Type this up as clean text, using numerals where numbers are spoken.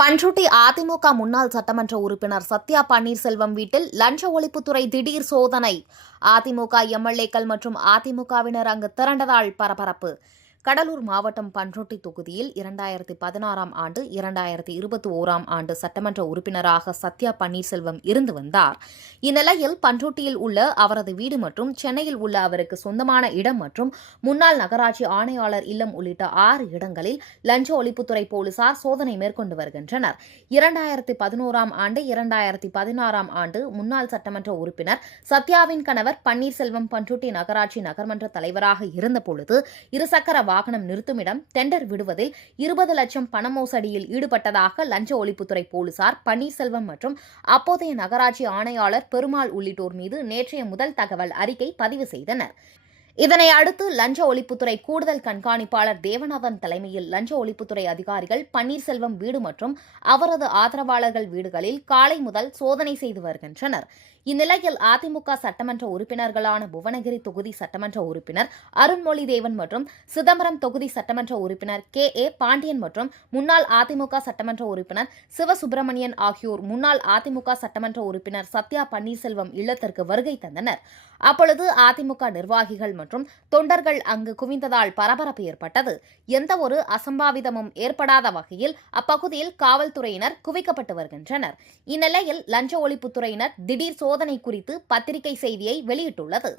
பண்ருட்டி அதிமுக முன்னாள் சட்டமன்ற உறுப்பினர் சத்யா பன்னீர்செல்வம் வீட்டில் லஞ்ச ஒழிப்புத்துறை திடீர் சோதனை. அதிமுக எம்எல்ஏக்கள் மற்றும் அதிமுகவினர் அங்கு திரண்டதால் பரபரப்பு. கடலூர் மாவட்டம் பண்ருட்டி தொகுதியில் 2016ஆம் ஆண்டு 2021ஆம் ஆண்டு சட்டமன்ற உறுப்பினராக சத்யா பன்னீர்செல்வம் இருந்து வந்தார். இந்நிலையில் பண்ருட்டியில் உள்ள அவரது வீடு மற்றும் சென்னையில் உள்ள அவருக்கு சொந்தமான இடம் மற்றும் முன்னாள் நகராட்சி ஆணையாளர் இல்லம் உள்ளிட்ட 6 இடங்களில் லஞ்ச ஒழிப்புத்துறை போலீசார் சோதனை மேற்கொண்டு வருகின்றனர். 2011ஆம் ஆண்டு 2016ஆம் ஆண்டு முன்னாள் சட்டமன்ற உறுப்பினர் சத்யாவின் கணவர் பன்னீர்செல்வம் பண்ருட்டி நகராட்சி நகர்மன்ற தலைவராக இருந்தபொழுது இருசக்கர வாகனம் நிறுத்துமிடம் டெண்டர் விடுவதில் 20 லட்சம் பண மோசடியில் ஈடுபட்டதாக லஞ்ச ஒழிப்புத்துறை போலீசார் பன்னீர்செல்வம் மற்றும் அப்போதைய நகராட்சி ஆணையாளர் பெருமாள் உள்ளிட்டோர் மீது நேற்றைய முதல் தகவல் அறிக்கை பதிவு செய்தனர். இதனை அடுத்து லஞ்ச ஒழிப்புத்துறை கூடுதல் கண்காணிப்பாளர் தேவநாதன் தலைமையில் லஞ்ச ஒழிப்புத்துறை அதிகாரிகள் பன்னீர்செல்வம் வீடு மற்றும் அவரது ஆதரவாளர்கள் வீடுகளில் காலை முதல் சோதனை செய்து வருகின்றனர். இந்நிலையில் அதிமுக சட்டமன்ற உறுப்பினர்களான புவனகிரி தொகுதி சட்டமன்ற உறுப்பினர் அருண்மொழிதேவன் மற்றும் சிதம்பரம் தொகுதி சட்டமன்ற உறுப்பினர் KA பாண்டியன் மற்றும் முன்னாள் அதிமுக சட்டமன்ற உறுப்பினர் சிவசுப்பிரமணியன் ஆகியோர் முன்னாள் அதிமுக சட்டமன்ற உறுப்பினர் சத்யா பன்னீர்செல்வம் இல்லத்திற்கு வருகை தந்தனர். அப்பொழுது அதிமுக நிர்வாகிகள் மற்றும் தொண்டர்கள் அங்கு குவிந்ததால் பரபரப்பு ஏற்பட்டது. எந்தவொரு அசம்பாவிதமும் ஏற்படாத வகையில் அப்பகுதியில் காவல்துறையினர் குவிக்கப்பட்டு வருகின்றனர். இந்நிலையில் லஞ்ச ஒழிப்புத்துறையினர் திடீர் சோதனை குறித்து பத்திரிகை செய்தியை வெளியிட்டுள்ளது.